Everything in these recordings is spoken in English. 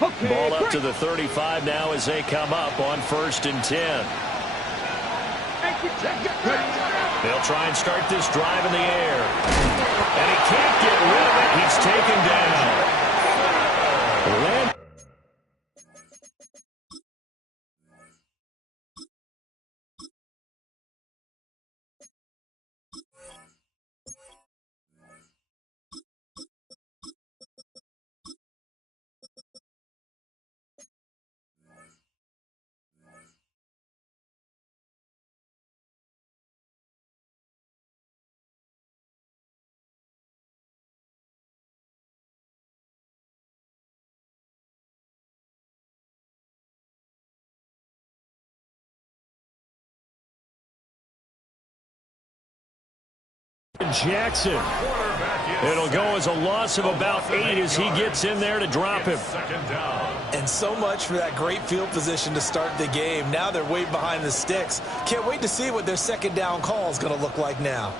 Ball up to the 35 now as they come up on 1st and 10. They'll try and start this drive in the air. And he can't get rid of it. He's taken down. Jackson. It'll go as a loss of about 8 as he gets in there to drop him. And so much for that great field position to start the game. Now they're way behind the sticks. Can't wait to see what their second down call is going to look like now.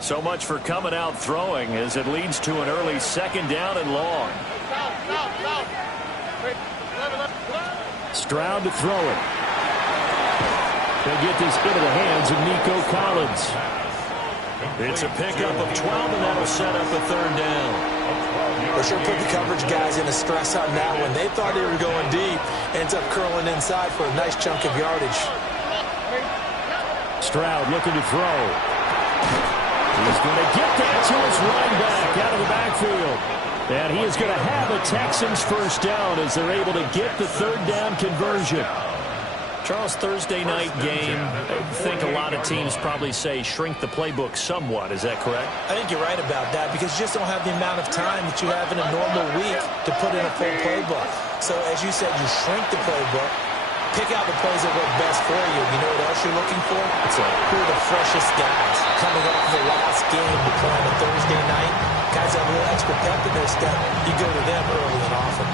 So much for coming out throwing as it leads to an early second down and long. Stroud to throw it. They'll get this into the hands of Nico Collins. It's a pickup of 12, and that'll set up a third down. They sure put the coverage guys in a stress on that one. They thought they were going deep. Ends up curling inside for a nice chunk of yardage. Stroud looking to throw. He's going to get that to his running back out of the backfield. And he is going to have a Texans first down as they're able to get the third down conversion. Charles, Thursday night game, I think a lot of teams probably say shrink the playbook somewhat. Is that correct? I think you're right about that because you just don't have the amount of time that you have in a normal week to put in a full playbook. So as you said, you shrink the playbook, pick out the plays that work best for you. You know what else you're looking for? Who are the freshest guys coming off the last game to play on a Thursday night? Guys have a little extra pep in their step. You go to them early and often.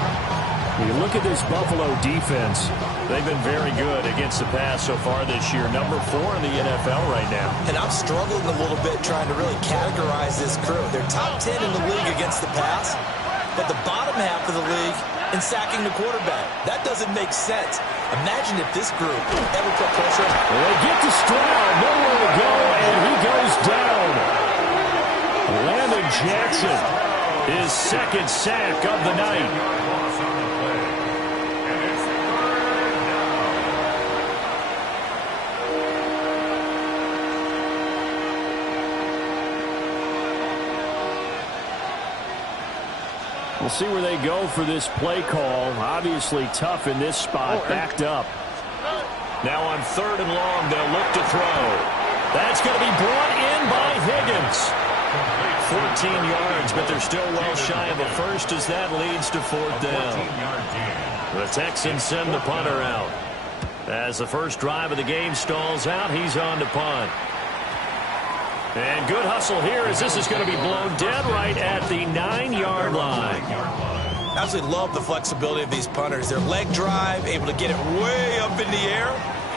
When you look at this Buffalo defense, they've been very good against the pass so far this year. Number 4 in the NFL right now. And I'm struggling a little bit trying to really categorize this crew. They're top 10 in the league against the pass, but the bottom half of the league in sacking the quarterback. That doesn't make sense. Imagine if this group ever put pressure. They get to Stroud, nowhere to go, and he goes down. Landon Jackson, his second sack of the night. We'll see where they go for this play call. Obviously tough in this spot, backed up. Now on 3rd and long, they'll look to throw. That's going to be brought in by Higgins. 14 yards, but they're still well shy of a first as that leads to 4th down. The Texans send the punter out. As the first drive of the game stalls out, he's on to punt. And good hustle here as this is going to be blown dead right at the 9-yard line. Absolutely love the flexibility of these punters. Their leg drive, able to get it way up in the air,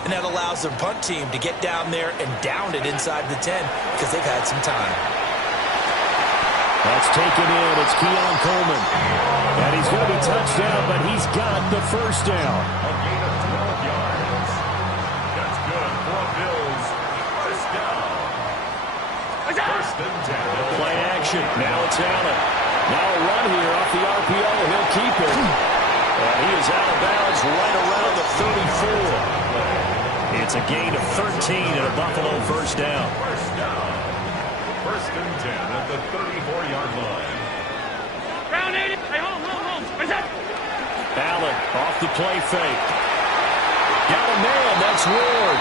and that allows their punt team to get down there and down it inside the 10 because they've had some time. That's taken in. It's Keon Coleman. And he's going to be touched down, but he's got the first down. A gain of 12 yards. That's good for Bills. First down. First and 10. Play action. Now it's Allen. Now a run here off the RPO. He'll keep it. And he is out of bounds right around the 34. It's a gain of 13 and a Buffalo first down. First down. First and 10 at the 34-yard line. Round 80. Hey, home. Where's that? Allen off the play fake. Got a man. That's Ward.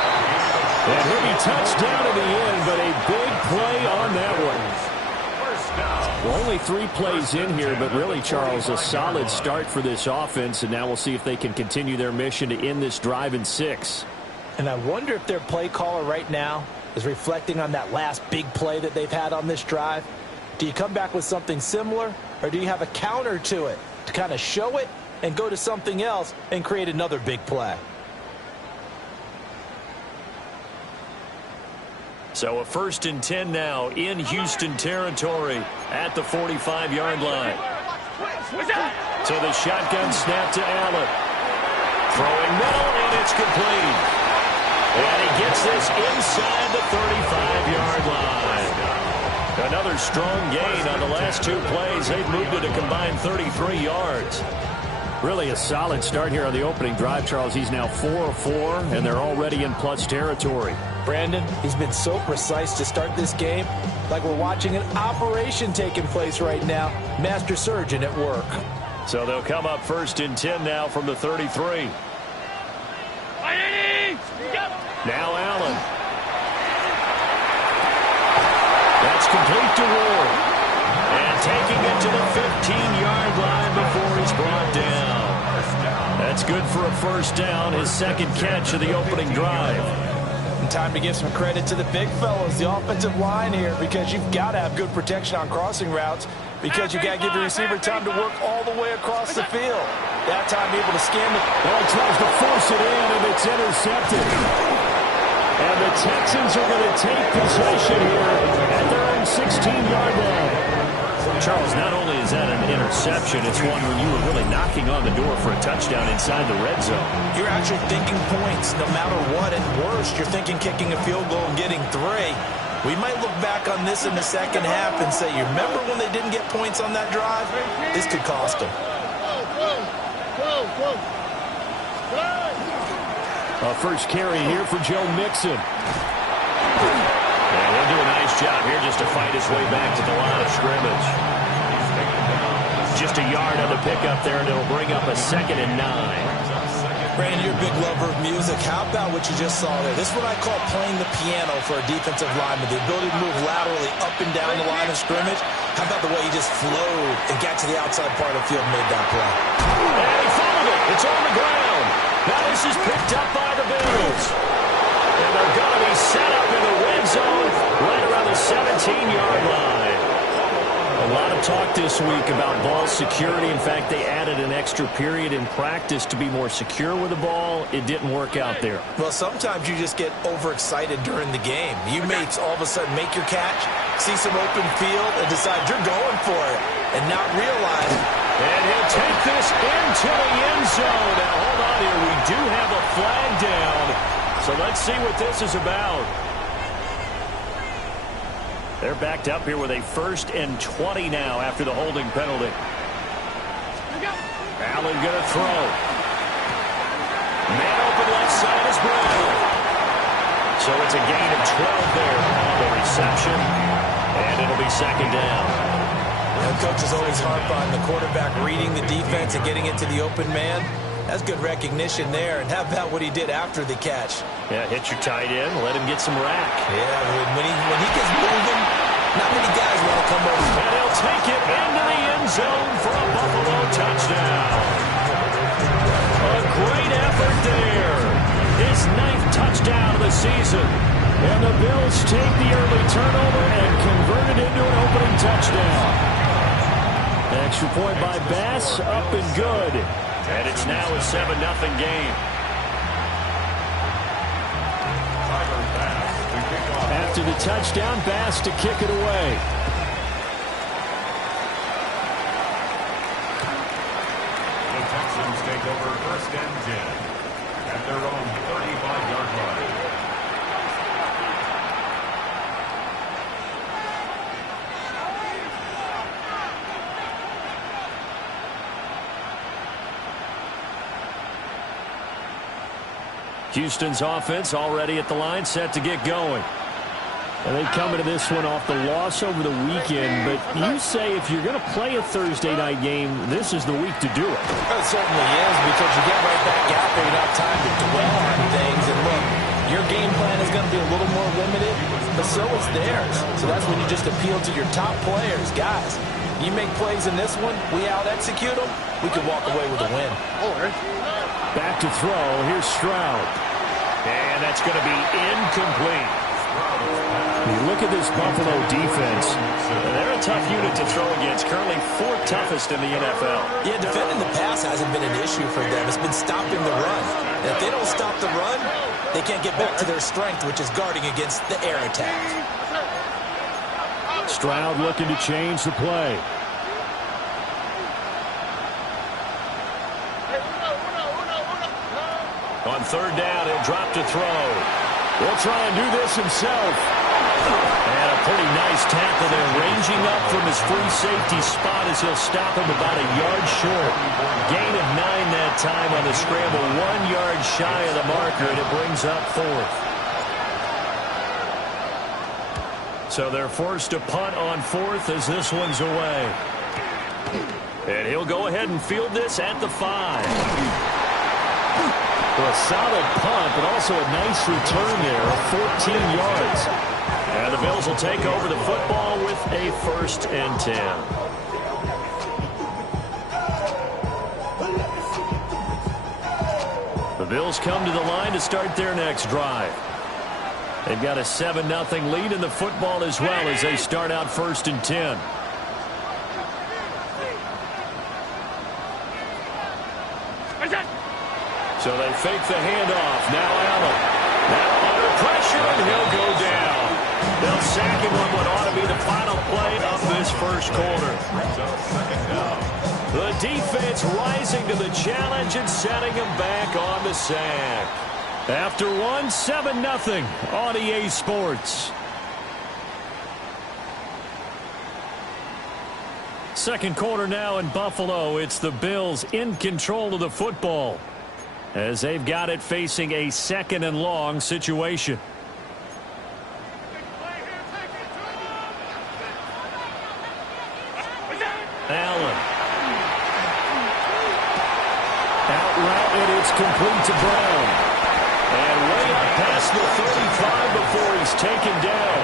And he'll be touched down in the end, but a big play on that one. Well, only 3 plays in here, but really, Charles, a solid start for this offense, and now we'll see if they can continue their mission to end this drive in 6. And I wonder if their play caller right now is reflecting on that last big play that they've had on this drive. Do you come back with something similar, or do you have a counter to it to kind of show it and go to something else and create another big play? So a 1st and 10 now in Houston territory at the 45-yard line. So the shotgun snap to Allen. Throwing middle, and it's complete. And he gets this inside the 35-yard line. Another strong gain on the last 2 plays. They've moved it a combined 33 yards. Really a solid start here on the opening drive, Charles. He's now 4 of 4, and they're already in plus territory. Brandon, he's been so precise to start this game, like we're watching an operation taking place right now. Master surgeon at work. So they'll come up 1st and 10 now from the 33. Now Allen. That's complete to Ward. And taking it to the 15-yard line before he's brought down. That's good for a 1st down, his 2nd catch of the opening drive. And time to give some credit to the big fellas, the offensive line here, because you've got to have good protection on crossing routes, because you've got to give the receiver time to work all the way across the field. That time be able to scan it. Well, he tries to force it in, and it's intercepted. And the Texans are going to take possession here at their own 16-yard line. Charles, not only is that an interception, it's one when you were really knocking on the door for a touchdown inside the red zone. You're actually thinking points no matter what, and worse, you're thinking kicking a field goal and getting 3. We might look back on this in the second half and say, you remember when they didn't get points on that drive? This could cost them. A first carry here for Joe Mixon. Yeah, he'll do a nice job here just to fight his way back to the line of scrimmage. Just a yard on the pickup there, and it'll bring up a 2nd and 9. Brandon, you're a big lover of music. How about what you just saw there? This is what I call playing the piano for a defensive lineman. The ability to move laterally up and down the line of scrimmage. How about the way he just flowed and got to the outside part of the field and made that play? And he fouled it. It's on the ground. Now this is picked up by the Bills. And they're going to be set up in the red zone right around the 17-yard line. A lot of talk this week about ball security. In fact, they added an extra period in practice to be more secure with the ball. It didn't work out there. Well, sometimes you just get overexcited during the game. You may all of a sudden make your catch, see some open field, and decide you're going for it, and not realize. And he'll take this into the end zone. Now, hold on here. We do have a flag down. So let's see what this is about. They're backed up here with a 1st and 20 now after the holding penalty. Allen going to throw. Man open left side is Brown. So it's a gain of 12 there on the reception. And it'll be 2nd down. Coaches always harp on the quarterback reading the defense and getting into the open man. That's good recognition there. And how about what he did after the catch? Yeah, hit your tight end, let him get some rack. Yeah, when he gets moving, not many guys want to come over. And he'll take it into the end zone for a Buffalo touchdown. A great effort there. His 9th touchdown of the season. And the Bills take the early turnover and convert it into an opening touchdown. Extra point by Bass, up and good. And it's now a 7-0 game. After the touchdown, Bass to kick it away. The Texans take over 1st and 10 at their own 35-yard line. Houston's offense already at the line, set to get going. And they come into this one off the loss over the weekend, but you say if you're going to play a Thursday night game, this is the week to do it. It certainly is, because you get right back out there, you don't have time to dwell on things. And look, your game plan is going to be a little more limited, but so is theirs. So that's when you just appeal to your top players. Guys, you make plays in this one, we out-execute them, we could walk away with a win. Back to throw, here's Stroud. And that's going to be incomplete. You look at this Buffalo defense. They're a tough unit to throw against. Currently 4th toughest in the NFL. Yeah, defending the pass hasn't been an issue for them. It's been stopping the run. And if they don't stop the run, They can't get back to their strength, which is guarding against the air attack. Stroud looking to change the play. On third down, he'll drop to throw. Will try and do this himself. And a pretty nice tackle there, ranging up from his free safety spot as he'll stop him about a yard short. Gain of 9 that time on the scramble, 1 yard shy of the marker, and it brings up fourth. So they're forced to punt on fourth as this one's away. And he'll go ahead and field this at the 5. Well, a solid punt, but also a nice return there of 14 yards. And the Bills will take over the football with a 1st and 10. The Bills come to the line to start their next drive. They've got a 7-0 lead in the football as well as they start out 1st and 10. So they fake the handoff. Now Allen. Now under pressure, and he'll go down. They'll sack him on what ought to be the final play of this first quarter. The defense rising to the challenge and setting him back on the sack. After one, 7-0 on EA Sports. Second quarter now in Buffalo. It's the Bills in control of the football, as they've got it facing a 2nd and long situation. Allen. Out route, and it's complete to Brown. And way up past the 35 before he's taken down.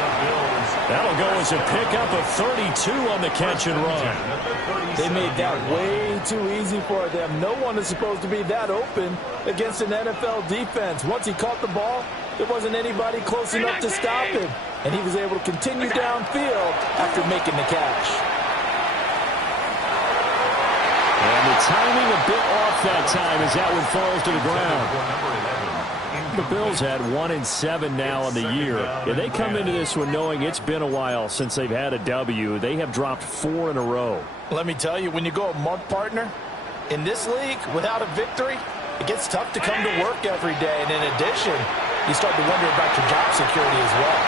That'll go as a pickup of 32 on the catch and run. They made that way too easy for them. No one is supposed to be that open against an NFL defense. Once he caught the ball, there wasn't anybody close enough to stop him. And he was able to continue downfield after making the catch. And the timing a bit off that time as that one falls to the ground. The Bills had 1-7 now on the year. Yeah, they come into this one knowing it's been a while since they've had a W. They have dropped 4 in a row. Let me tell you, when you go a month, partner, in this league, without a victory, it gets tough to come to work every day. And in addition, you start to wonder about your job security as well.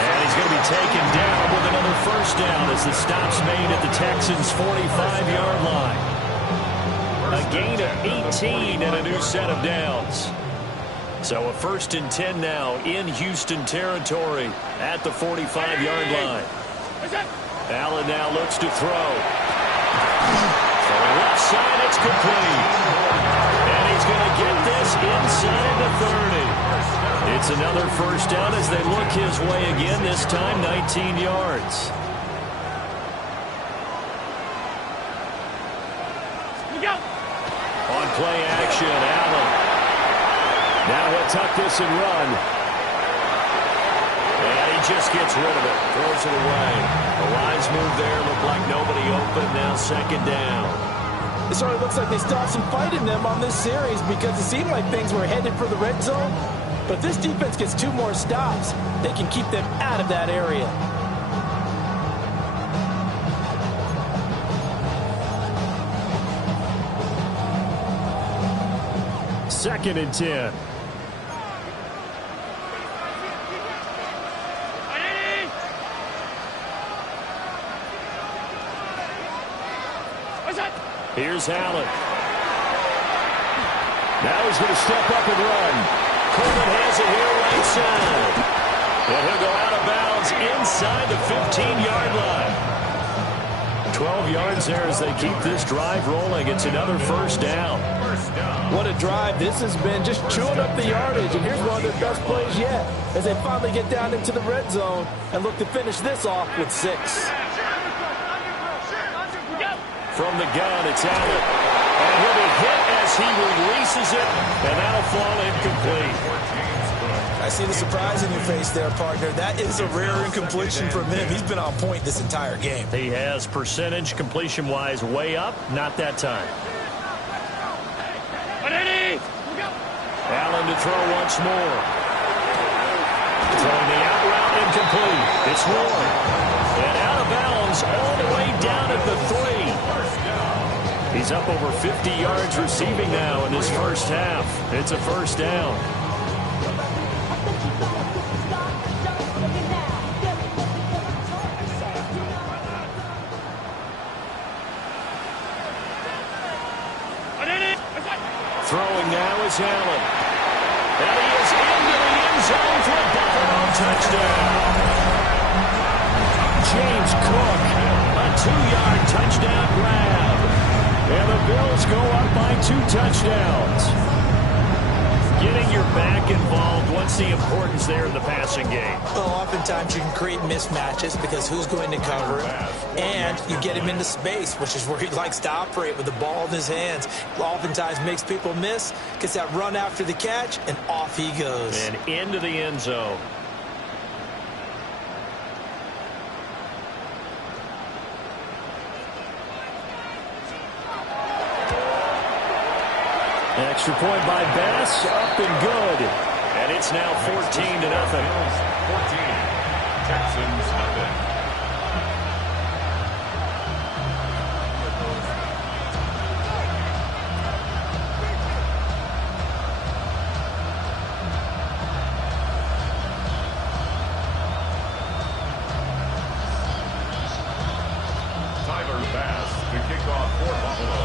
And he's going to be taken down with another first down as the stop's made at the Texans' 45-yard line. A gain of 18 and a new set of downs. So a 1st and 10 now in Houston territory at the 45-yard line. Allen now looks to throw. For the left side, it's complete. And he's going to get this inside the 30. It's another first down as they look his way again, this time 19 yards. On play action, Allen. Now he'll tuck this and run. And he just gets rid of it. Throws it away. The wise move there. Looked like nobody open. Now 2nd down. It sort of looks like they still have some fight in them on this series because it seemed like things were headed for the red zone. But if this defense gets 2 more stops, they can keep them out of that area. Second and 10. Here's Allen. Now he's going to step up and run. Coleman has it here right side. And he'll go out of bounds inside the 15-yard line. 12 yards there as they keep this drive rolling. It's another first down. What a drive this has been, just chewing up the yardage. And here's one of their best plays yet as they finally get down into the red zone and look to finish this off with 6. From the gun, it's Allen. And he'll be hit as he releases it, and that'll fall incomplete. I see the surprise in your face there, partner. That is a rare incompletion from him. He's been on point this entire game. He has percentage completion-wise way up, not that time. Allen to to throw once more. Throwing the out route incomplete. It's Ward. And out of bounds all the way down at the 3. He's up over 50 yards receiving now in this first half. It's a first down. Throwing now is Allen. And he is into the end zone for a Buffalo touchdown. James Cook, a 2-yard touchdown grab. And the Bills go up by 2 touchdowns. Getting your back involved, what's the importance there in the passing game? Well, oftentimes you can create mismatches because who's going to cover him, and you get him into space, which is where he likes to operate with the ball in his hands. Oftentimes makes people miss, gets that run after the catch, and off he goes. And into the end zone. Extra point by Bass, up and good. And it's now 14-0. 14. Texans nothing. Tyler Bass to kick off for Buffalo.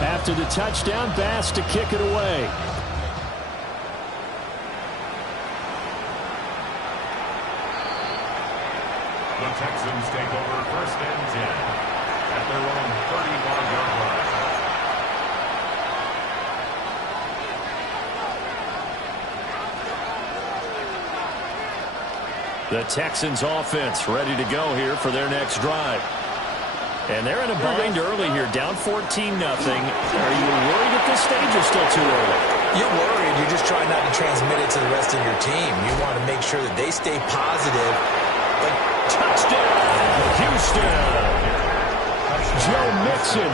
After the touchdown, Bass to kick it away. The Texans take over 1st and 10 at their own 31-yard line. The Texans offense ready to go here for their next drive. And they're in a bind early here, down 14-0. Are you worried at this stage or still too early? You're worried. You're just trying not to transmit it to the rest of your team. You want to make sure that they stay positive. But touchdown, Houston. Joe Mixon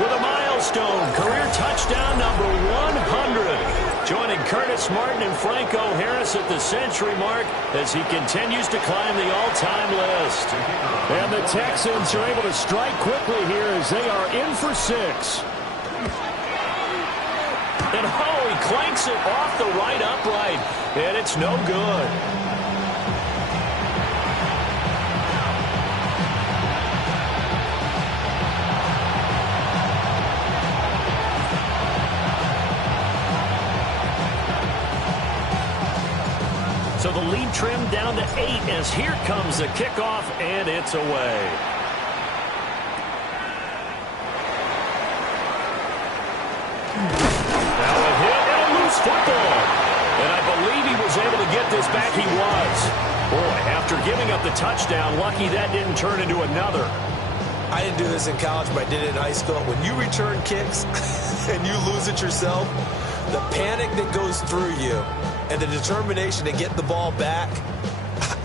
with a milestone, career touchdown number 100. Joining Curtis Martin and Franco Harris at the century mark as he continues to climb the all-time list. And the Texans are able to strike quickly here as they are in for 6. And he clanks it off the right upright, and it's no good. So the lead trimmed down to 8 as here comes the kickoff, and it's away. Now a hit and a loose football. And I believe he was able to get this back. He was. Boy, after giving up the touchdown, lucky that didn't turn into another. I didn't do this in college, but I did it in high school. When you return kicks and you lose it yourself, the panic that goes through you and the determination to get the ball back,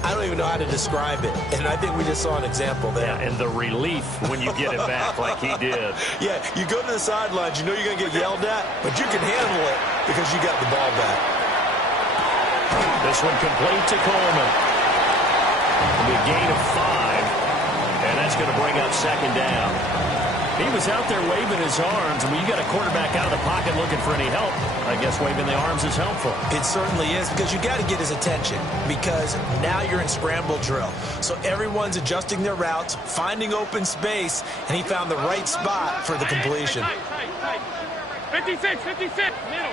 I don't even know how to describe it. And I think we just saw an example there. Yeah, and the relief when you get it back like he did. Yeah, you go to the sidelines, you know you're going to get yelled at, but you can handle it because you got the ball back. This one complete to Coleman. It'll be a gain of 5, and that's going to bring up 2nd down. He was out there waving his arms, and when you got a quarterback out of the pocket looking for any help, I guess waving the arms is helpful. It certainly is, because you got to get his attention, because now you're in scramble drill. So everyone's adjusting their routes, finding open space, and he found the right spot for the completion. 56, 56, middle.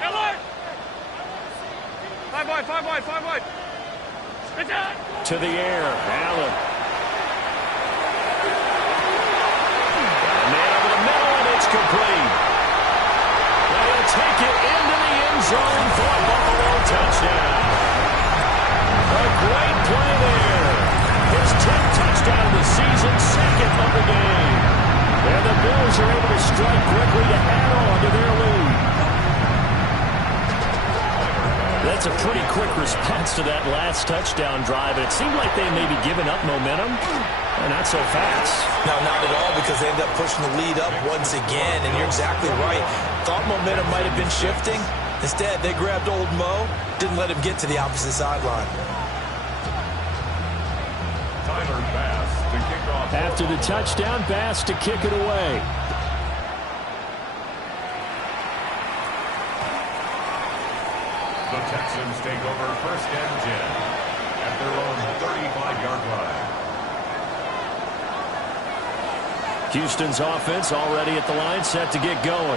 Alert! 5 wide, 5 wide, 5 wide. To the air, Allen. Complete. Well, he'll take it into the end zone for a Buffalo touchdown. A great play there. His 10th touchdown of the season, 2nd of the game. And the Bills are able to strike quickly to add on to their lead. That's a pretty quick response to that last touchdown drive. And it seemed like they may be giving up momentum. Not so fast. No, not at all, because they end up pushing the lead up once again, and you're exactly right. Thought momentum might have been shifting. Instead, they grabbed old Mo, didn't let him get to the opposite sideline. Tyler Bass to kick off. After the touchdown, Bass to kick it away. The Texans take over 1st and 10 at their own 35-yard line. Houston's offense already at the line, set to get going.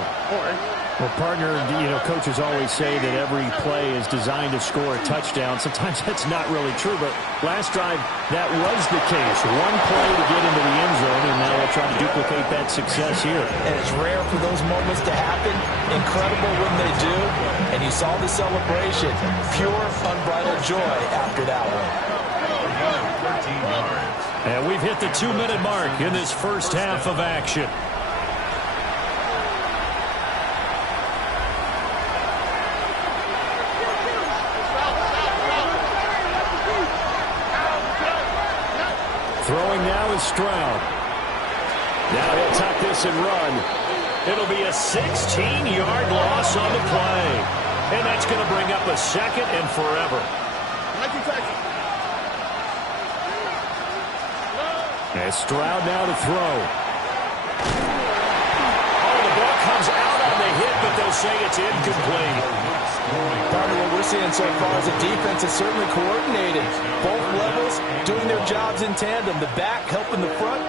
Well, partner, coaches always say that every play is designed to score a touchdown. Sometimes that's not really true, but last drive, that was the case. One play to get into the end zone, and now they'll try to duplicate that success here. And it's rare for those moments to happen. Incredible when they do. And you saw the celebration. Pure, unbridled joy after that one. 13 yards. And we've hit the 2-minute mark in this first half of action. Throwing now is Stroud. Now he'll tuck this and run. It'll be a 16-yard loss on the play. And that's going to bring up a second and forever. And Stroud now to throw. Oh, the ball comes out on the hit, but they'll say it's incomplete. Partner, what we're seeing so far is the defense is certainly coordinated. Both levels doing their jobs in tandem. The back helping the front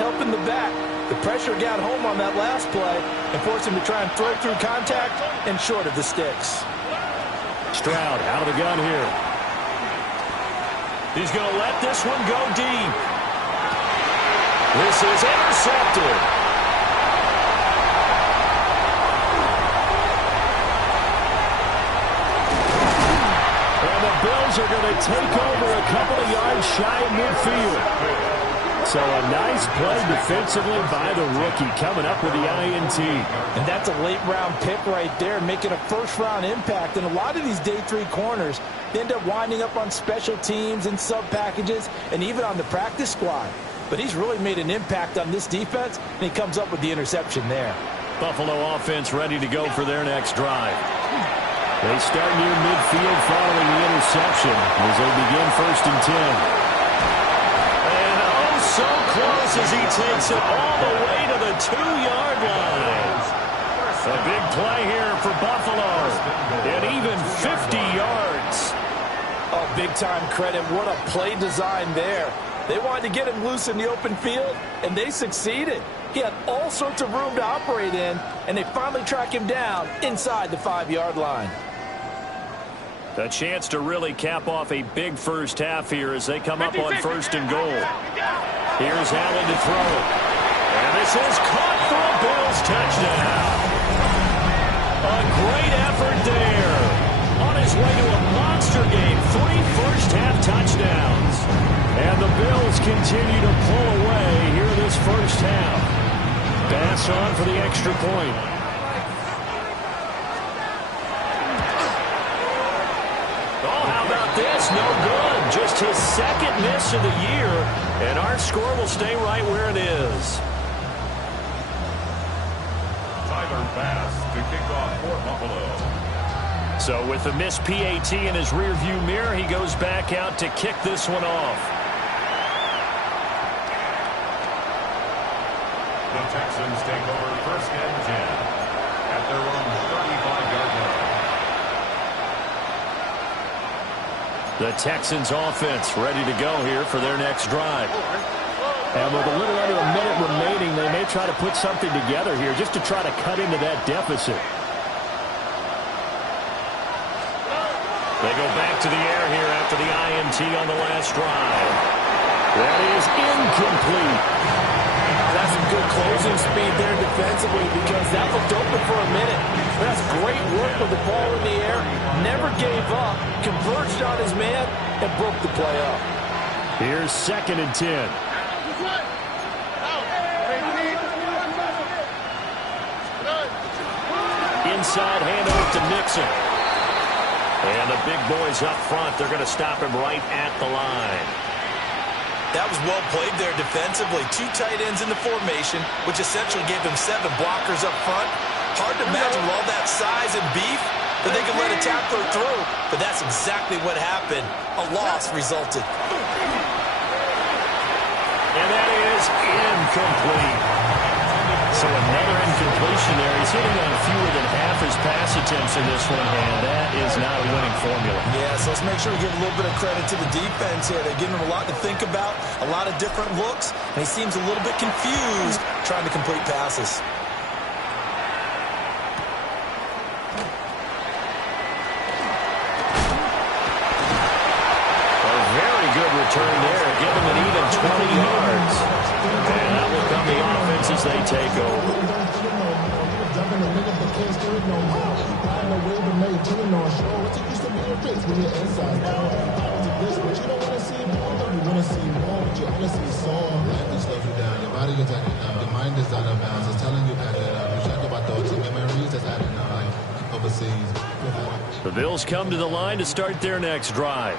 helping the back. The pressure got home on that last play and forced him to try and throw through contact and short of the sticks. Stroud out of the gun here. He's going to let this one go deep. This is intercepted. And the Bills are going to take over a couple of yards shy of midfield. So a nice play defensively by the rookie, coming up with the INT. And that's a late-round pick right there, making a first-round impact. And a lot of these day 3 corners end up winding up on special teams and sub-packages and even on the practice squad. But he's really made an impact on this defense, and he comes up with the interception there. Buffalo offense ready to go for their next drive. They start near midfield following the interception as they begin 1st and 10. And oh, so close as he takes it all the way to the 2-yard line. A big play here for Buffalo. And even 50 yards. Oh, big-time credit. What a play design there. They wanted to get him loose in the open field, and they succeeded. He had all sorts of room to operate in, and they finally track him down inside the 5-yard line. A chance to really cap off a big first half here as they come up on 1st and goal. Here's Allen to throw it. And this is caught for a Bills touchdown. A great effort there. On his way to a monster game, 3 first-half touchdowns. And the Bills continue to pull away here this first half. Bass on for the extra point. Oh, how about this? No good. Just his 2nd miss of the year. And our score will stay right where it is. Tyler Bass to kick off for Buffalo. So with the missed PAT in his rearview mirror, he goes back out to kick this one off. The Texans take over 1st and 10 at their own 35-yard line. The Texans offense ready to go here for their next drive. And with a little under a minute remaining, they may try to put something together here just to try to cut into that deficit. They go back to the air here after the INT on the last drive. That is incomplete. That's some good closing speed there defensively because that looked open for a minute. That's great work with the ball in the air. Never gave up, converged on his man, and broke the play up. Here's 2nd and 10. Inside handoff to Mixon. And the big boys up front, they're going to stop him right at the line. That was well played there defensively. 2 tight ends in the formation, which essentially gave them 7 blockers up front. Hard to imagine with all that size and beef that they could let a tackler through, but that's exactly what happened. A loss resulted. And that is incomplete. So another incompletion there. He's hitting on fewer than half his pass attempts in this one, and that is not a winning formula. Yeah, so let's make sure we give a little bit of credit to the defense here. They're giving him a lot to think about, a lot of different looks, and he seems a little bit confused trying to complete passes. Good return there, give them an even 20 yards. And that will come the offense as they take over. The Bills come to the line to start their next drive.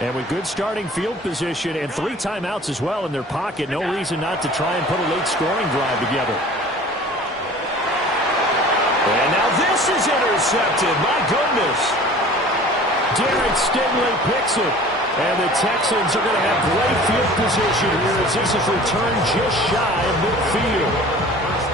And with good starting field position and 3 timeouts as well in their pocket, no reason not to try and put a late scoring drive together. And now this is intercepted. My goodness. Derek Stingley picks it. And the Texans are going to have great field position here as this is returned just shy of midfield.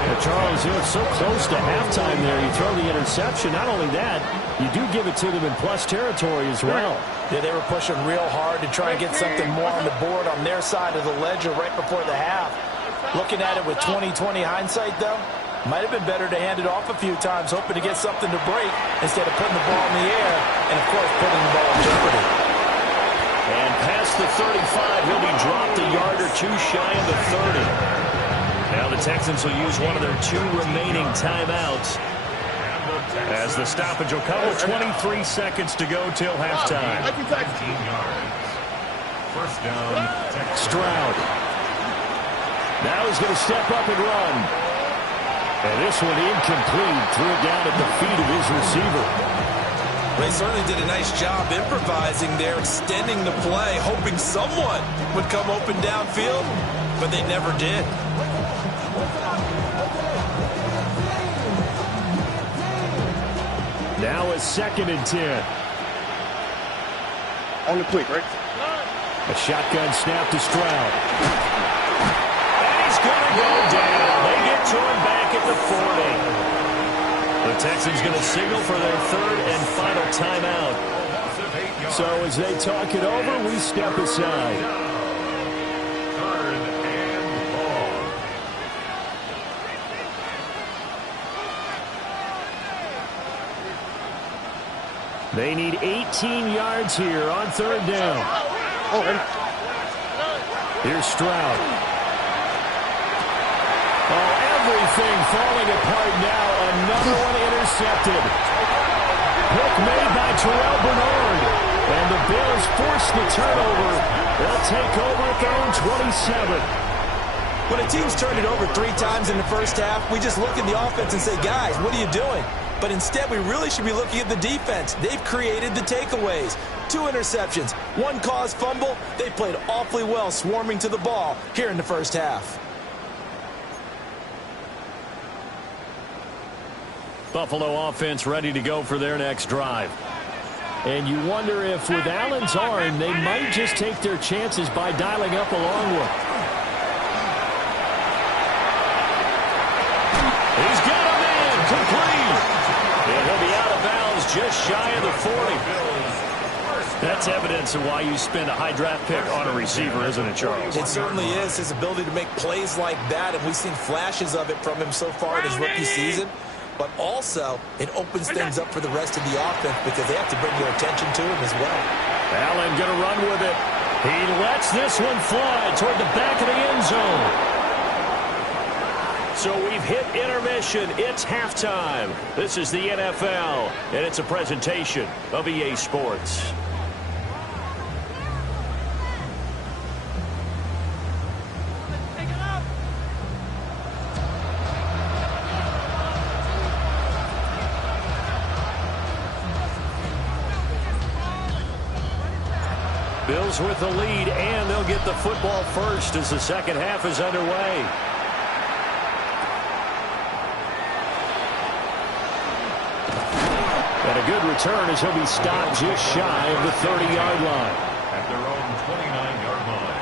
And Charles, you know, it's so close to halftime there. You throw the interception. Not only that, you do give it to them in plus territory as well. Yeah, they were pushing real hard to try and get something more on the board on their side of the ledger right before the half. Looking at it with 20/20 hindsight, though, might have been better to hand it off a few times, hoping to get something to break instead of putting the ball in the air and, of course, putting the ball in jeopardy. And past the 35, he'll be dropped a yard or 2 shy of the 30. Now the Texans will use one of their 2 remaining timeouts as the stoppage will come with 23 seconds to go till halftime. 19 yards. First down, Texans. Stroud. Now he's going to step up and run. And this one incomplete. Threw it down at the feet of his receiver. They certainly did a nice job improvising there, extending the play, hoping someone would come open downfield, but they never did. Now a 2nd and 10. On the quick, right? A shotgun snap to Stroud. And he's going to go down. They get to him back at the 40. The Texans going to signal for their 3rd and final timeout. So as they talk it over, we step aside. 3rd and long. They need 18 yards here on 3rd down. Here's Stroud. Oh, everything falling apart now. Another one intercepted. Pick made by Terrell Bernard. And the Bills force the turnover. They'll take over at their own 27. When a team's turned it over 3 times in the first half, we just look at the offense and say, guys, what are you doing? But instead, we really should be looking at the defense. They've created the takeaways. 2 interceptions, 1 caused fumble. They played awfully well swarming to the ball here in the first half. Buffalo offense ready to go for their next drive. And you wonder if with Allen's arm, they might just take their chances by dialing up a long one. He's got a man complete. And he'll be out of bounds just shy of the 40. That's evidence of why you spend a high draft pick on a receiver, isn't it, Charles? It certainly is. His ability to make plays like that, and we've seen flashes of it from him so far in his rookie season. But also, it opens things up for the rest of the offense because they have to bring your attention to him as well. Allen going to run with it. He lets this one fly toward the back of the end zone. So we've hit intermission. It's halftime. This is the NFL, and it's a presentation of EA Sports. Bills with the lead, and they'll get the football first as the second half is underway. And a good return as he'll be stopped just shy of the 30-yard line. At their own 29-yard line.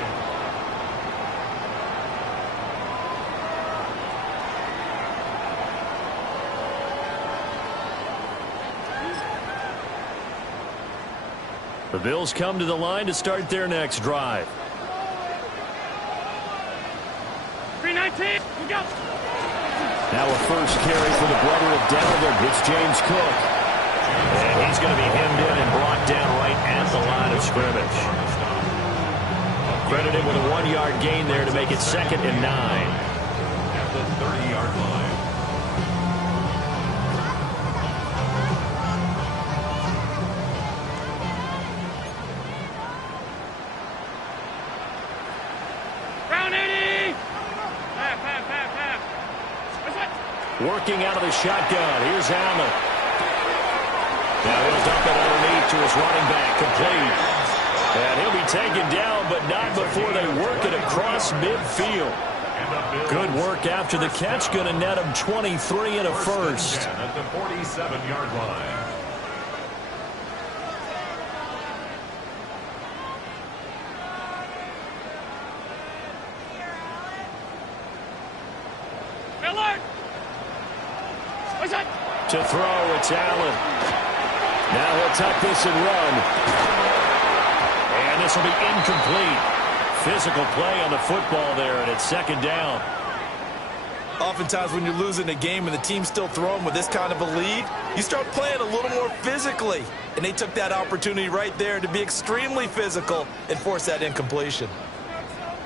The Bills come to the line to start their next drive. 319, we go. Now a first carry for the brother of Dalvin. It's James Cook. And he's going to be hemmed in and brought down right at the line of scrimmage. Credited with a 1-yard gain there to make it 2nd and 9. At the 30-yard line. Round 80. Pass. Working out of the shotgun. Here's Allen. Now he'll dump it underneath to his running back. Complete. And he'll be taken down, but not before they work it across midfield. Good work after the catch. Going to net him 23 and a first. At the 47-yard line. Alert. To throw, it's Allen. Now he'll tuck this and run. And this will be incomplete. Physical play on the football there, and it's 2nd down. Oftentimes when you're losing a game and the team's still throwing with this kind of a lead, you start playing a little more physically. And they took that opportunity right there to be extremely physical and force that incompletion.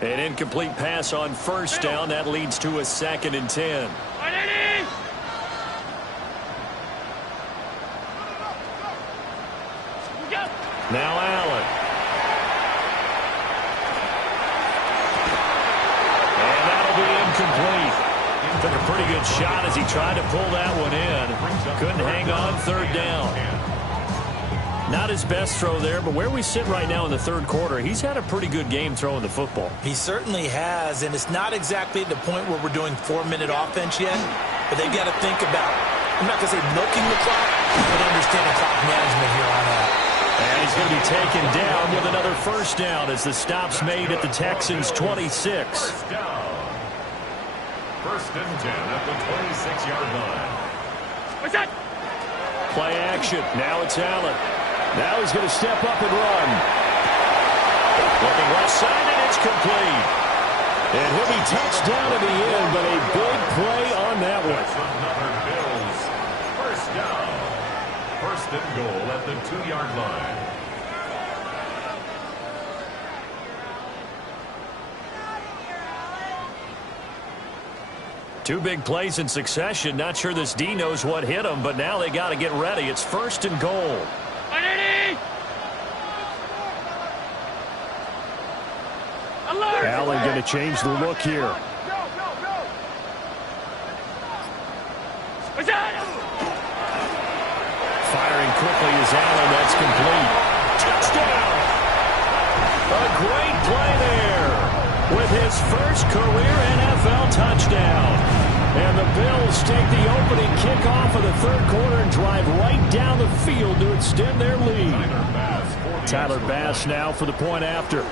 An incomplete pass on first down. That leads to a 2nd and 10. 180. Now Allen. And that'll be incomplete. Took a pretty good shot as he tried to pull that one in. Couldn't hang on 3rd down. Not his best throw there, but where we sit right now in the 3rd quarter, he's had a pretty good game throwing the football. He certainly has, and it's not exactly the point where we're doing 4-minute offense yet, but they've got to think about, I'm not going to say milking the clock, but understanding clock management here on out. And he's going to be taken down with another first down as the stop's made at the Texans' 26. First down. 1st and 10 at the 26-yard line. What's that? Play action. Now it's Allen. Now he's going to step up and run. Looking left side, and it's complete. And he'll be touched down at the end, but a big play on that one. That's another Bills. First down. 1st and goal at the 2-yard line. Two big plays in succession. Not sure this D knows what hit him, but now they got to get ready. It's 1st and goal. 180. Alert. Allen going to change the look here. What's that? Firing quickly is Allen. That's complete. Touchdown! A great play there with his first career NFL touchdown. And the Bills take the opening kickoff of the 3rd quarter and drive right down the field to extend their lead. Tyler Bass now for the point after. Oh,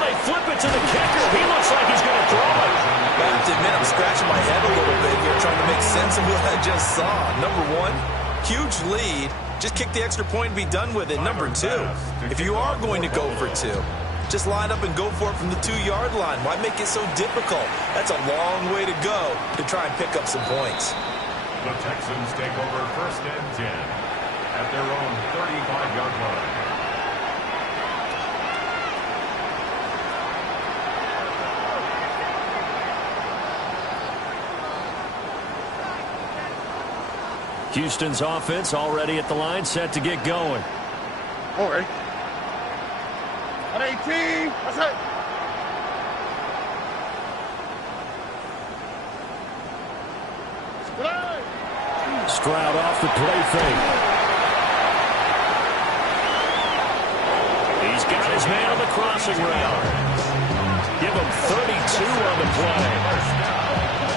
they flip it to the kicker. He looks like he's going to throw it. I have to admit, I'm scratching my head a little bit here trying to make sense of what I just saw. Number 1, huge lead. Just kick the extra point and be done with it. Number 2, if you are going to go for 2, just line up and go for it from the 2-yard line. Why make it so difficult? That's a long way to go to try and pick up some points. The Texans take over 1st and 10 at their own 35-yard line. Houston's offense already at the line, set to get going. All right. 118. That's it. Stroud off the play fake. his man on the crossing route. Give him 32 on the play.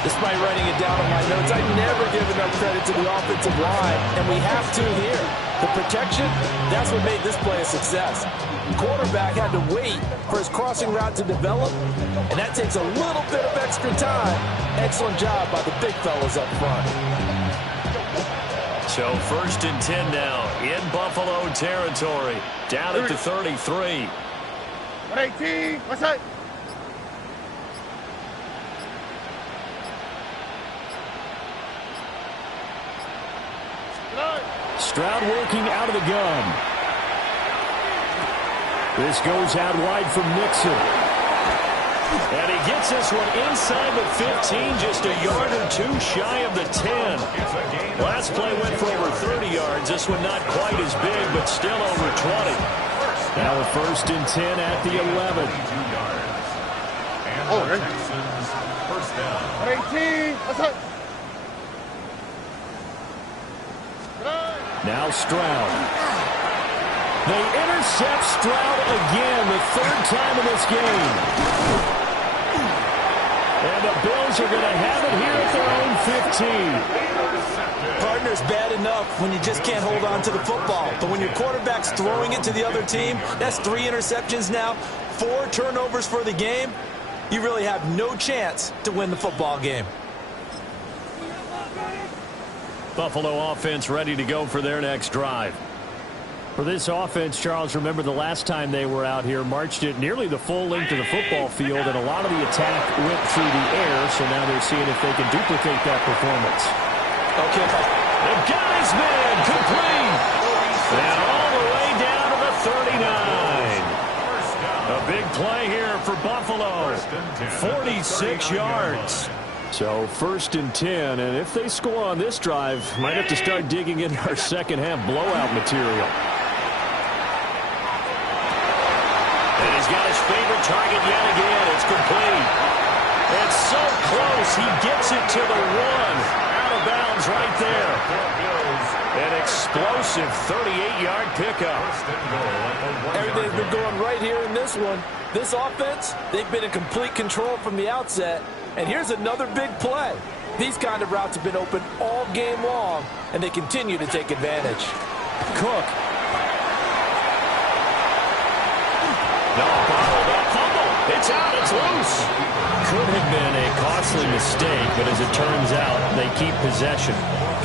Despite writing it down on my notes, I never give enough credit to the offensive line, and we have to here. The protection, that's what made this play a success. The quarterback had to wait for his crossing route to develop, and that takes a little bit of extra time. Excellent job by the big fellas up front. So 1st and 10 now in Buffalo territory. Down at the 33. 118. What's that? Stroud working out of the gun. This goes out wide from Mixon. And he gets this one inside the 15, just a yard or two shy of the 10. Last play went for over 30 yards. This one not quite as big, but still over 20. Now a 1st and 10 at the 11. And the Texans, first down. 118. What's that? Now Stroud. They intercept Stroud again, the 3rd time in this game. And the Bills are going to have it here at their own 15. Partner's bad enough when you just can't hold on to the football. But when your quarterback's throwing it to the other team, that's 3 interceptions now, 4 turnovers for the game. You really have no chance to win the football game. Buffalo offense ready to go for their next drive. For this offense, Charles, remember the last time they were out here, marched it nearly the full length of the football field, and a lot of the attack went through the air, so now they're seeing if they can duplicate that performance. Okay. They've got his man complete. And all the way down to the 39. A big play here for Buffalo. 46 yards. So 1st and 10, and if they score on this drive, might have to start digging in our second half blowout material. And he's got his favorite target yet again. It's complete. It's so close. He gets it to the 1. Out of bounds right there. An explosive 38-yard pickup. Everything's been going right here in this one. This offense, they've been in complete control from the outset. And here's another big play. These kind of routes have been open all game long, and they continue to take advantage. Cook. No, bottled up fumble. It's out. It's loose. Could have been a costly mistake, but as it turns out, they keep possession.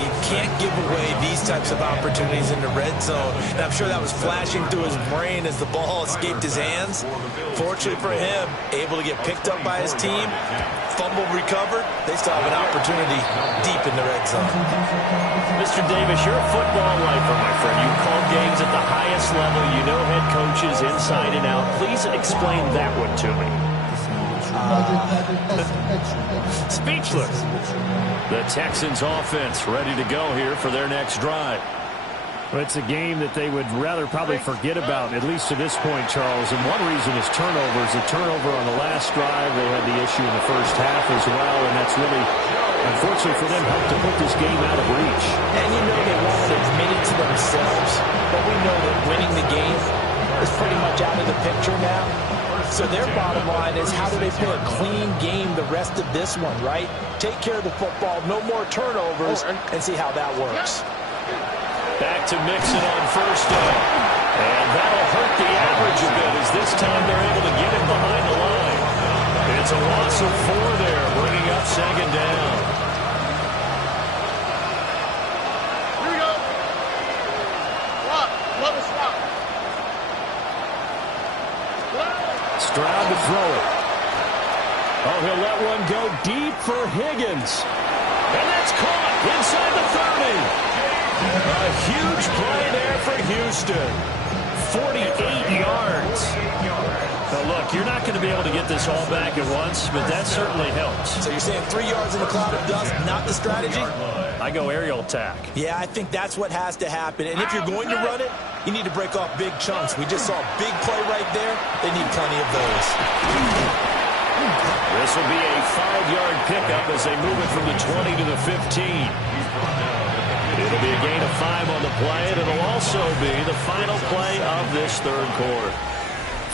You can't give away these types of opportunities in the red zone. And I'm sure that was flashing through his brain as the ball escaped his hands. Fortunately for him, able to get picked up by his team, fumble recovered. They still have an opportunity deep in the red zone. Mr. Davis, you're a football lifer, my friend. You call games at the highest level. You know head coaches inside and out. Please explain that one to me. Speechless. The Texans offense ready to go here for their next drive. Well, it's a game that they would rather probably forget about, at least to this point, Charles. And one reason is turnovers. A turnover on the last drive. They had the issue in the first half as well, and that's really, unfortunately for them, helped to put this game out of reach. And you know they won't admit it to themselves, but we know that winning the game is pretty much out of the picture now. So their bottom line is, how do they play a clean game the rest of this one, right? Take care of the football, no more turnovers, and see how that works. Back to Mixon on 1st down. And that'll hurt the average a bit as this time they're able to get him behind the line. It's a loss of 4 there, bringing up 2nd down. Here we go. Love a stop. Stroud to throw it. Oh, he'll let one go deep for Higgins. And that's caught inside the 30. A huge play there for Houston. 48 yards. Now, look, you're not going to be able to get this all back at once, but that certainly helps. So you're saying 3 yards in a cloud of dust, not the strategy? I go aerial attack. Yeah, I think that's what has to happen. And if you're going to run it, you need to break off big chunks. We just saw a big play right there. They need plenty of those. This will be a 5-yard pickup as they move it from the 20 to the 15. It'll be a gain of 5 on the play, and it'll also be the final play of this 3rd quarter.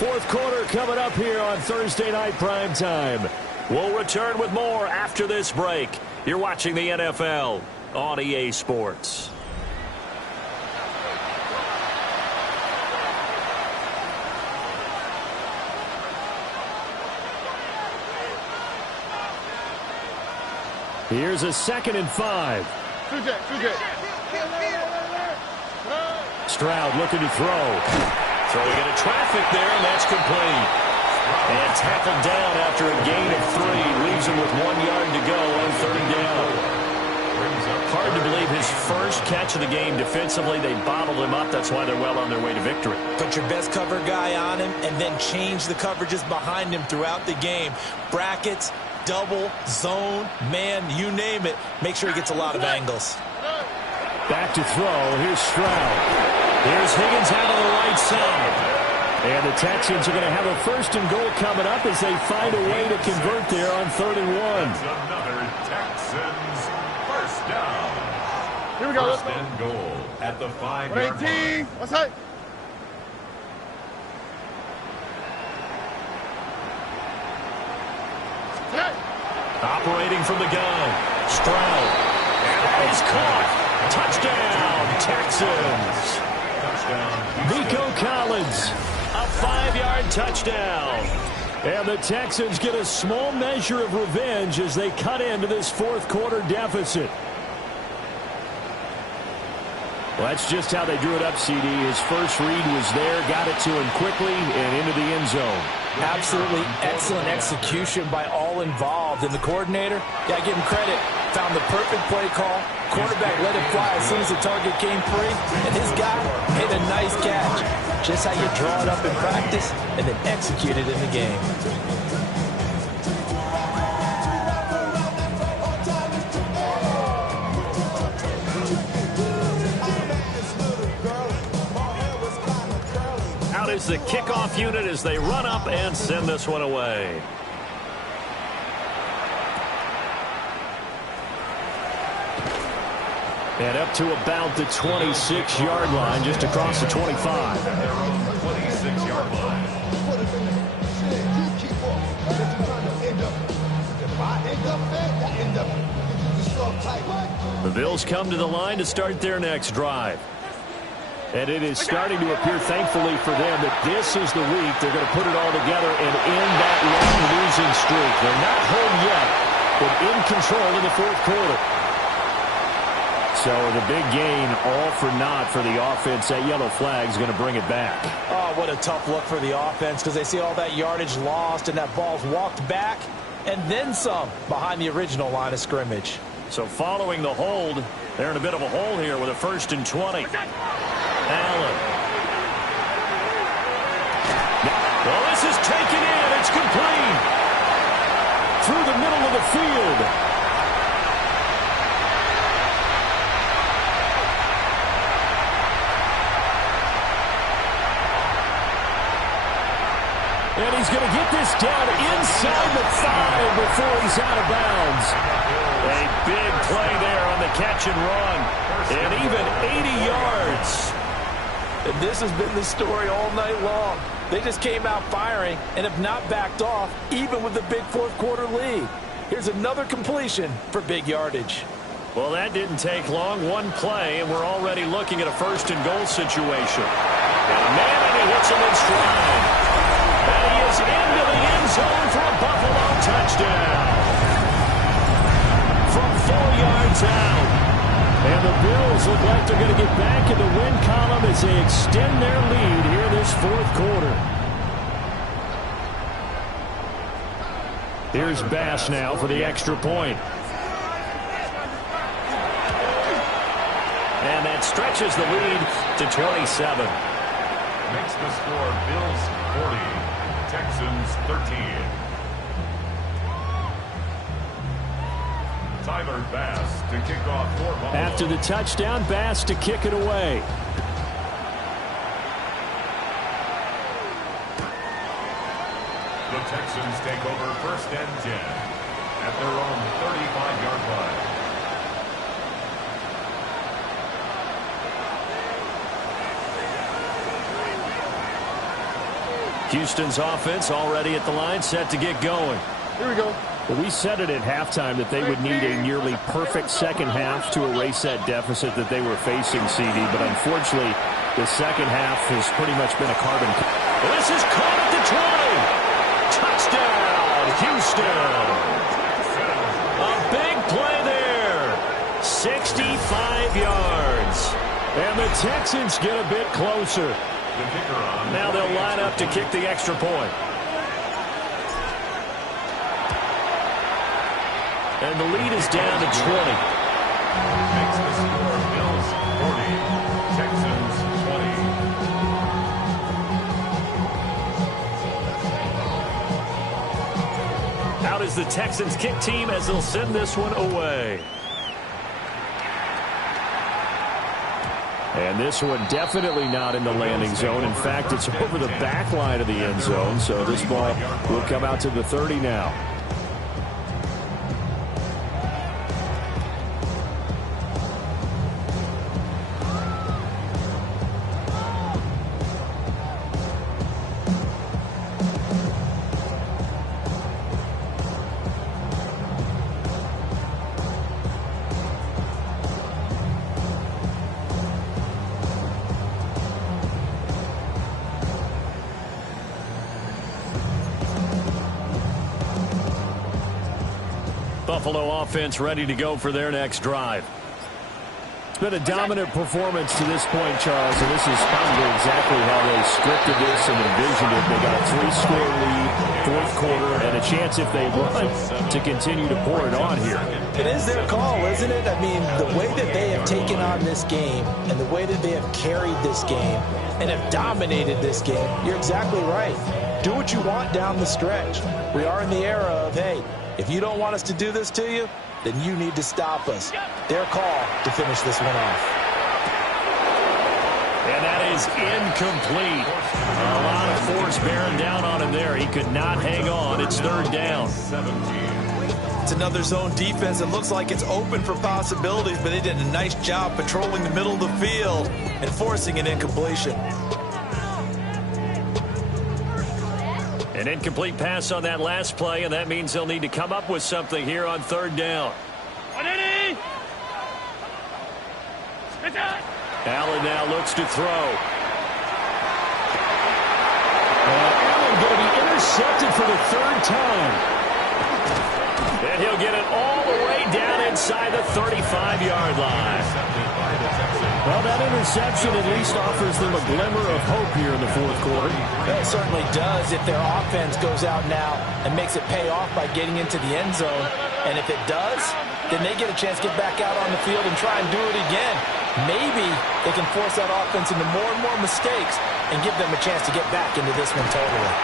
Fourth quarter coming up here on Thursday Night Primetime. We'll return with more after this break. You're watching the NFL on EA Sports. Here's a 2nd and 5. Stroud looking to throw. Throwing into traffic there, and that's complete. And tackled down after a gain of 3. Leaves him with 1 yard to go on 3rd down. Hard to believe his first catch of the game defensively. They bottled him up. That's why they're well on their way to victory. Put your best cover guy on him and then change the coverages behind him throughout the game. Brackets, double, zone, man, you name it. Make sure he gets a lot of angles. Back to throw. Here's Stroud. Here's Higgins out on the right side. And the Texans are going to have a 1st and goal coming up as they find a way to convert there on 3rd and 1. Another Texans first down. Here we go. 1st and goal at the 5-yard 118. line. What's that? Operating from the gun. Stroud. And that is caught. Touchdown, Texans. Touchdown. Nico Collins, a 5-yard touchdown. And the Texans get a small measure of revenge as they cut into this 4th quarter deficit. Well, that's just how they drew it up, CD. His first read was there, got it to him quickly, and into the end zone. Absolutely excellent execution by all involved. And the coordinator, yeah, give him credit, found the perfect play call. Quarterback let it fly as soon as the target came free. And his guy hit a nice catch. Just how you draw it up in practice and then execute it in the game. Out is the kickoff unit as they run up and send this one away. And up to about the 26-yard line, just across the 25. At their own 26-yard line. The Bills come to the line to start their next drive. And it is starting to appear, thankfully for them, that this is the week they're going to put it all together and end that long losing streak. They're not home yet, but in control in the 4th quarter. So the big gain, all for naught for the offense. That yellow flag is going to bring it back. Oh, what a tough look for the offense because they see all that yardage lost and that ball's walked back and then some behind the original line of scrimmage. So following the hold, they're in a bit of a hole here with a 1st and 20. Allen. Well, this is taken in. It's complete. Through the middle of the field. And he's going to get this down inside the 5 before he's out of bounds. A big play there on the catch and run. And even 80 yards. And this has been the story all night long. They just came out firing and have not backed off, even with the big 4th quarter lead. Here's another completion for big yardage. Well, that didn't take long. One play, and we're already looking at a 1st and goal situation. And a man, and he hits him in stride. And he is into the end zone for a Buffalo touchdown. From 4 yards out. And the Bills look like they're going to get back in the win column as they extend their lead here this 4th quarter. Here's Bass now for the extra point. And that stretches the lead to 27. Makes the score Bills 40, Texans 13. Tyler Bass to kick off for Buffalo. After the touchdown, Bass to kick it away. The Texans take over 1st and 10 at their own 35-yard line. Houston's offense already at the line, set to get going. Here we go. Well, we said it at halftime that they would need a nearly perfect second half to erase that deficit that they were facing, CD. But unfortunately, the second half has pretty much been a carbon. This is caught at the 20. Touchdown, Houston. A big play there. 65 yards. And the Texans get a bit closer. Now they'll line up to kick the extra point. And the lead is down to 20. Makes the score Bills 40, Texans 20. Out is the Texans kick team as they'll send this one away. And this one definitely not in the landing zone. In fact, it's over the back line of the end zone. So this ball will come out to the 30 now. Buffalo offense ready to go for their next drive. It's been a dominant performance to this point, Charles, and this is probably exactly how they scripted this and envisioned it. They got a 3-score lead, fourth quarter, and a chance if they run to continue to pour it on here. It is their call, isn't it? I mean, the way that they have taken on this game and the way that they have carried this game and have dominated this game, you're exactly right. Do what you want down the stretch. We are in the era of, hey, if you don't want us to do this to you, then you need to stop us. Their call to finish this one off. And that is incomplete. A lot of force bearing down on him there. He could not hang on. It's third down. It's another zone defense. It looks like it's open for possibilities, but they did a nice job patrolling the middle of the field and forcing an incompletion. An incomplete pass on that last play, and that means they'll need to come up with something here on third down. Allen now looks to throw. Allen going to be intercepted for the third time. And he'll get it all the way down inside the 35-yard line. Well, that interception at least offers them a glimmer of hope here in the fourth quarter. It certainly does if their offense goes out now and makes it pay off by getting into the end zone. And if it does, then they get a chance to get back out on the field and try and do it again. Maybe they can force that offense into more and more mistakes and give them a chance to get back into this one totally.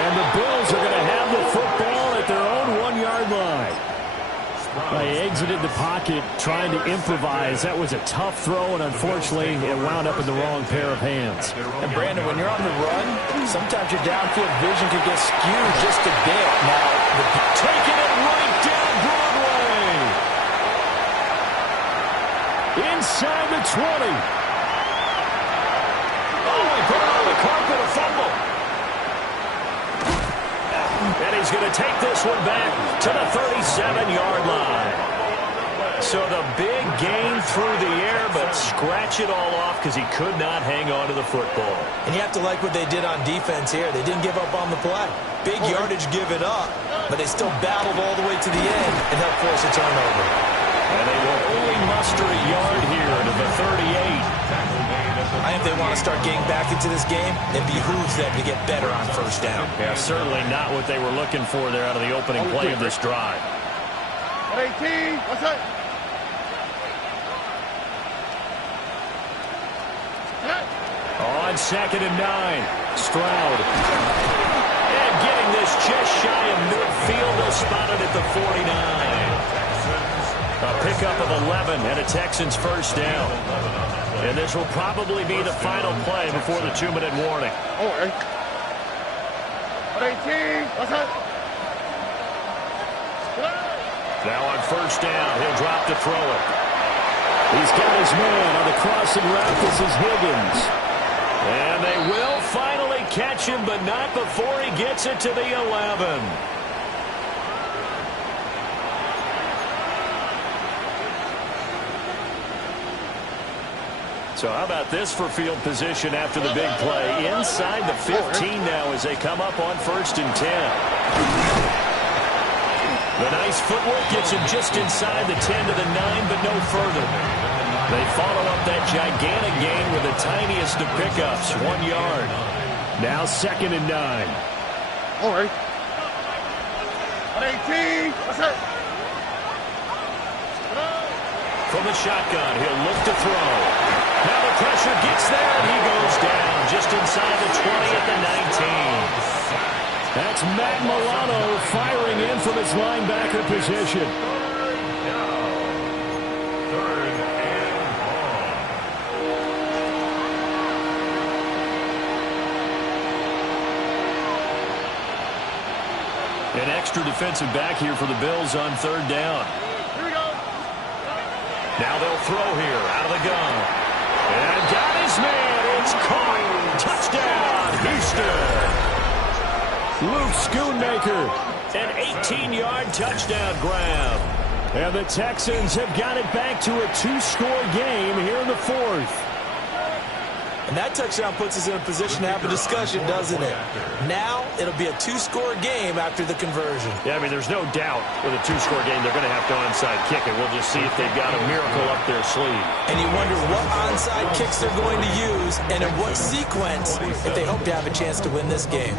And the Bills are going to have the football at their own 1-yard line. They exited the pocket trying to improvise. That was a tough throw, and unfortunately, it wound up in the wrong pair of hands. And Brandon, when you're on the run, sometimes your downfield vision can get skewed just a bit. Now, taking it right down Broadway. Inside the 20. Oh, he put it on the carpet, a fumble. And he's going to take this one back to the 37-yard line. So the big gain through the air, but scratch it all off because he could not hang on to the football. And you have to like what they did on defense here. They didn't give up on the play. Big yardage given up, but they still battled all the way to the end and helped force a turnover. And they will only muster a yard here to the 38. I think they want to start getting back into this game. It behooves them to get better on first down. Yeah, certainly not what they were looking for there out of the opening play of this drive. 18, what's that? On 2nd and 9, Stroud. And getting this just shy of midfield, they'll spot it at the 49. A pickup of 11 and a Texans first down. And this will probably be the final play before the 2-minute warning. Oh, 18, what's that? Now on first down, he'll drop to throw it. He's got his man on the crossing route. This is Higgins. And they will finally catch him, but not before he gets it to the 11. So how about this for field position after the big play? Inside the 15 now as they come up on 1st and 10. The nice footwork gets him just inside the 10 to the 9, but no further. They follow up that gigantic gain with the tiniest of pickups, 1 yard. Now 2nd and 9. All right. 18. What's that? From the shotgun, he'll look to throw. Now the pressure gets there, and he goes down just inside the 20 at the 19. That's Matt Milano firing in from his linebacker position. Third and long. An extra defensive back here for the Bills on 3rd down. Here we go. Now they'll throw here out of the gun. And got his man. It's caught. Touchdown, Houston. Luke Schoonmaker. An 18-yard touchdown grab. And the Texans have got it back to a 2-score game here in the 4th. And that touchdown puts us in a position to have a discussion, doesn't it? Now it'll be a 2-score game after the conversion. Yeah, I mean, there's no doubt with a 2-score game they're going to have to onside kick it. We'll just see if they've got a miracle up their sleeve. And you wonder what onside kicks they're going to use and in what sequence if they hope to have a chance to win this game.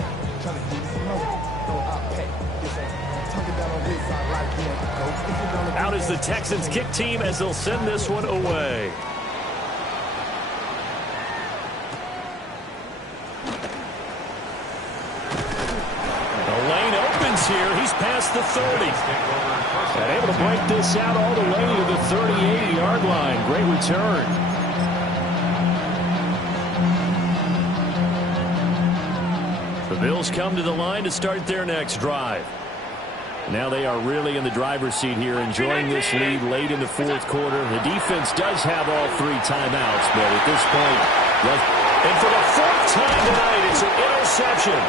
Out is the Texans kick team as they'll send this one away. Here, he's past the 30. And able to break this out all the way to the 38-yard line. Great return. The Bills come to the line to start their next drive. Now they are really in the driver's seat here, enjoying this lead late in the 4th quarter. The defense does have all 3 timeouts, but at this point, and for the 4th time tonight, it's an interception.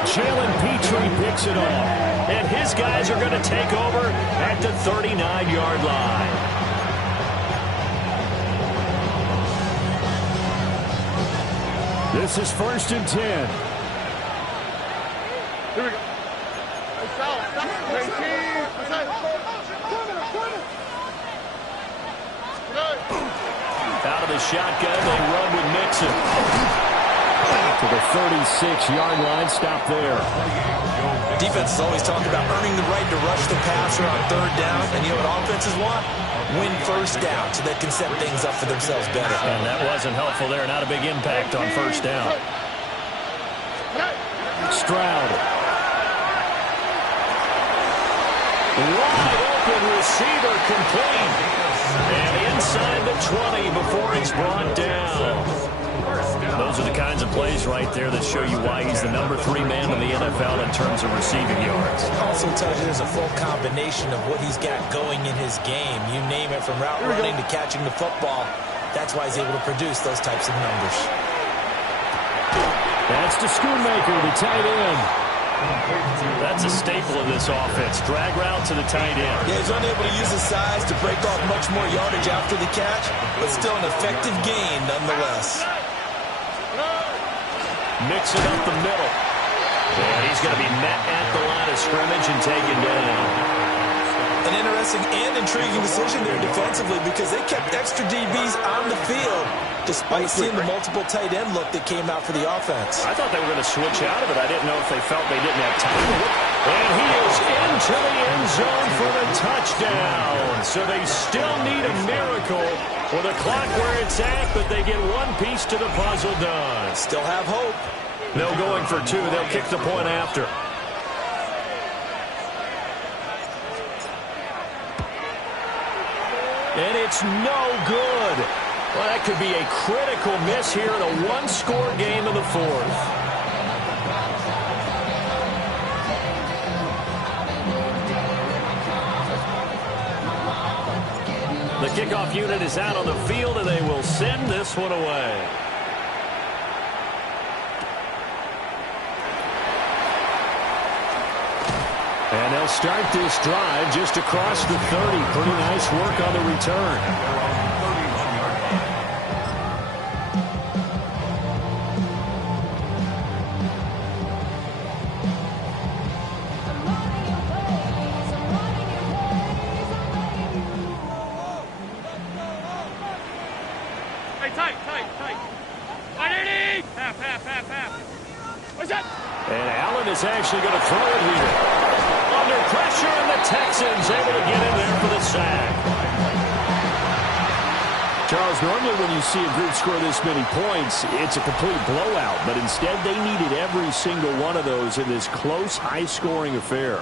Jalen Petrie picks it off. And his guys are going to take over at the 39-yard line. This is 1st and 10. Here we go. Stop. 18. What's that? Out of the shotgun, they run with Mixon. To the 36-yard line, stop there. Defense is always talking about earning the right to rush the passer on 3rd down. And you know what offenses want? Win 1st down so they can set things up for themselves better. And that wasn't helpful there. Not a big impact on 1st down. Stroud. Wide open receiver complete. And inside the 20 before it's brought down. Those are the kinds of plays right there that show you why he's the number 3 man in the NFL in terms of receiving yards. Also tells you there's a full combination of what he's got going in his game. You name it, from route running to catching the football. That's why he's able to produce those types of numbers. That's to Schoonmaker, the tight end. That's a staple of this offense. Drag route to the tight end. Yeah, he's unable to use his size to break off much more yardage after the catch, but still an effective gain nonetheless. Mix it up the middle. And he's going to be met at the line of scrimmage and taken down. An interesting and intriguing decision there defensively, because they kept extra DBs on the field despite seeing the multiple tight end look that came out for the offense. I thought they were going to switch out of it. I didn't know if they felt they didn't have time. And he is into the end zone for the touchdown. So they still need a miracle with the clock where it's at, but they get one piece to the puzzle done. Still have hope. No going for 2. They'll kick the point after. And it's no good. Well, that could be a critical miss here in a 1-score game in the 4th. The kickoff unit is out on the field, and they will send this one away. And they'll start this drive just across the 30. Pretty nice work on the return. And Allen is actually going to throw it here. Under pressure, and the Texans able to get in there for the sack. Charles, normally when you see a group score this many points, it's a complete blowout. But instead, they needed every single one of those in this close, high-scoring affair.